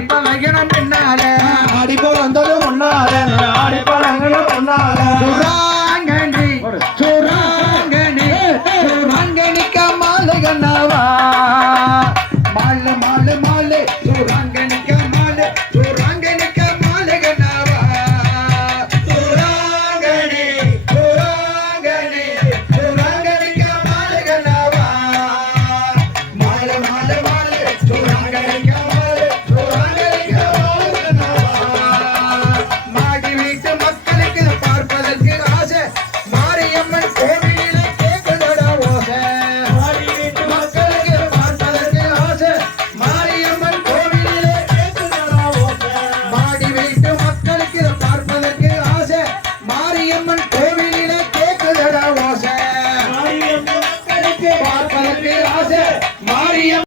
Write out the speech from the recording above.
அடிப்பழகணும் பின்னாலே அடிப்போ வந்தது முன்னாலே அடிப்பழகணும் முன்னாலே சுராங்கனி சுராங்கனி சுராங்கனிக்க மாலை கண்ணாவா மாலை மாலை மாலை சுராங்கனிக்க மாலை சுராங்கனிக்க மாலை கண்ணாவா சுராங்கனி சுராங்கனி சுராங்கனிக்க மாலை கண்ணாவா மாலை மாலை மாலை சுராங்கனிக்க மாலை சுராங்கனிக்க மாலை கண்ணாவா மாடி வீட்டு மக்களுக்கு பார்ப்பதற்கு ஆசை மாரியம்மன் கோவிலிலே கேட்குதடா ஓசை மாடி வீட்டு மக்களுக்கு பார்ப்பதற்கு ஆசை மாரியம்மன் கோவிலிலே கேட்குதடா ஓசை மாடி வீட்டு மக்களுக்கு பார்ப்பதற்கு ஆசை மாரியம்மன் கோவிலிலே கேட்குதடா ஓசை மாரியம்மன் மக்களுக்கு பார்ப்பதற்கு ஆசை மாரியம்